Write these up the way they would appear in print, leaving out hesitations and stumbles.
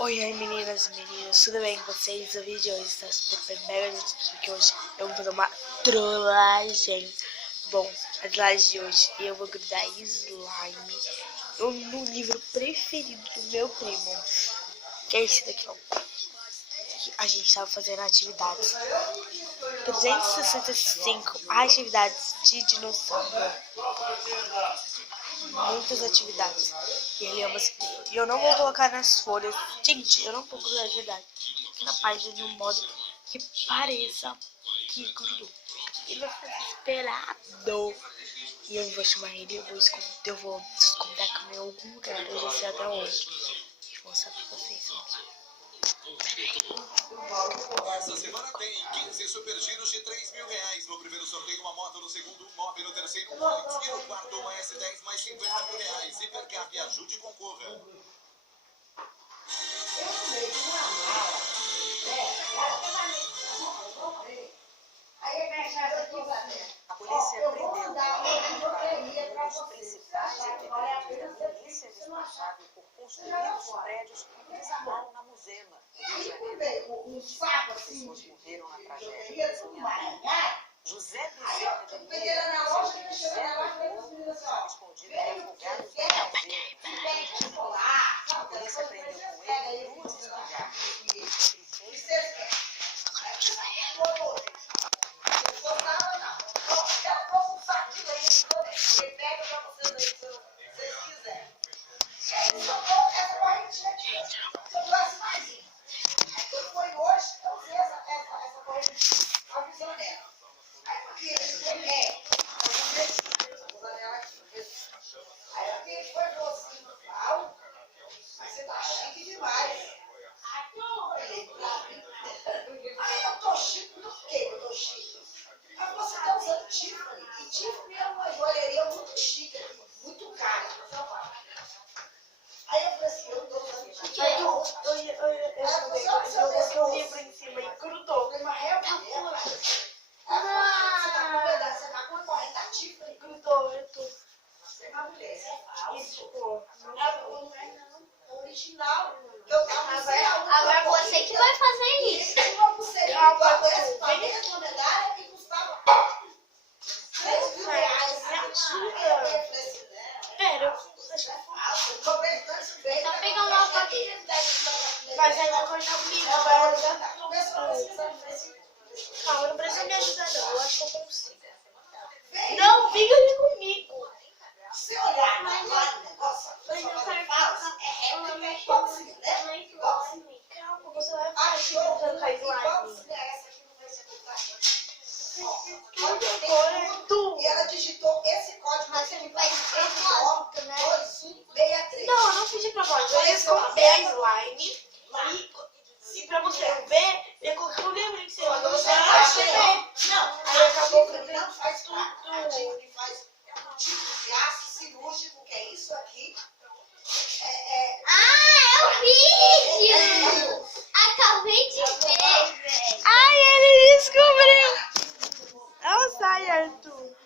Oi, aí meninas e meninos, tudo bem com vocês? O vídeo de hoje está super mega divertido, porque hoje eu vou fazer uma trollagem. Bom, a trollagem de hoje eu vou grudar slime no livro preferido do meu primo, que é esse daqui, ó. A gente estava fazendo atividades 365 atividades de dinossauro. Muitas atividades. E ele ama esse livro. E eu não vou colocar nas folhas. Gente, eu não vou grudar de verdade. Aqui na página de um modo que pareça que grudou. Ele vai ficar desesperado. E eu vou chamar ele, eu vou esconder a câmera em algum lugar. Eu já sei até onde. Deixa eu mostrar pra vocês. Essa semana tem 15 super giros de R$3.000. No primeiro sorteio, uma moto. No segundo, um móvel. No terceiro, um Onix. E no quarto, uma S10 mais R$50.000. Hipercap, ajude e concorra. A polícia prendeu um dos principais integrantes da polícia responsável por construir os prédios que desabaram na Muzema, no Rio de Janeiro. 4 pessoas morreram na tragédia que foi em abril. José Bezerra de Lima, escondido em afogados do Cruzeiro. A polícia prendeu com ele 2 espingardas. Eu livro em cima e grudou. Grudou, eu tô. Original. Agora você que vai fazer isso. Tá pegando uma foto. Mas aí vai cortar o livro, vai ajudar tudo. Calma, não precisa me ajudar não, eu acho que eu consigo. Não, fica aqui comigo. Se olhar na cara, negócio, é reto, é igualzinho, né? Igualzinho. Calma, você vai ficar aqui tentando cair slime. Essa aqui não vai ser Tu. E ela digitou esse código aqui que vai ser 2163. Não, eu não pedi pra voz. Eu ia esconder a slime. E pra você não ver, eu coloquei o livro em cima. Quando você acha, não. Aí acabou que ele não faz parte. Ele faz tipo de aço cirúrgico, que é isso aqui. Ah, é o vídeo! Acabei de ver, velho. Ai, ele descobriu! Não sai, Arthur.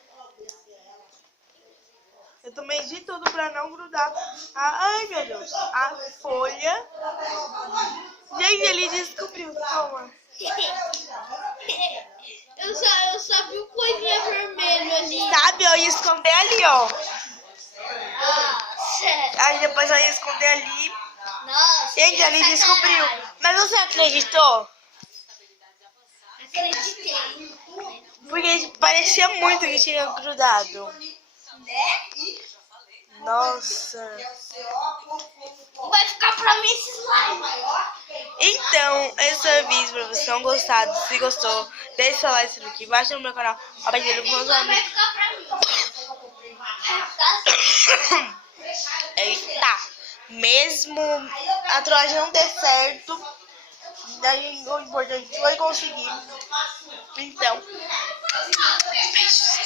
Eu tomei de tudo pra não grudar. Ai, meu Deus. A folha. Gente, ele descobriu. Toma. Eu só vi o coisinha vermelho ali. Sabe, eu ia esconder ali, ó. Sério. Aí depois eu ia esconder ali. Nossa. Gente, ele sacanagem. descobriu. Mas você acreditou? Acreditei. Porque parecia muito que tinha grudado. Nossa. Vai ficar pra mim esse slime. Então, esse é o vídeo pra vocês tenham gostado. Se gostou, deixa seu like aqui embaixo no meu canal. Compartilha com os Vai amigos. ficar pra mim. Vai ficar assim. Eita, mesmo a trollagem não der certo, daí o importante foi conseguir. Então, beijos.